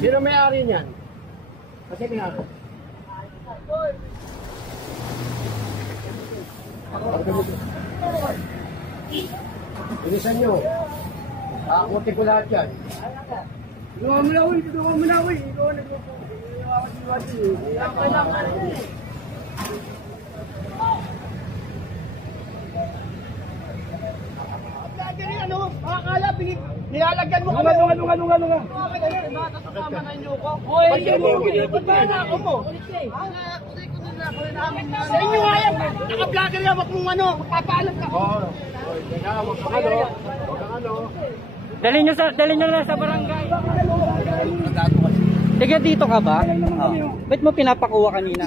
Sino may-ari niyan? Kasi may-ari. Bilisan nyo. Akutin ko lahat yan. Inuwa mo na, uy. Inuwa mo na, uy. Inuwa na, ano? Akala, nilalagyan mo kami. Ano nga? Kasama na inyo ko. Ba't ba na ako mo? Sa inyo nga yan. Naka-vlogger yan. Wag mong ano. Magpapaalam ka. Dali nyo na sa barangay. Tiga dito ka ba? Ba't mo pinapakuha kanina?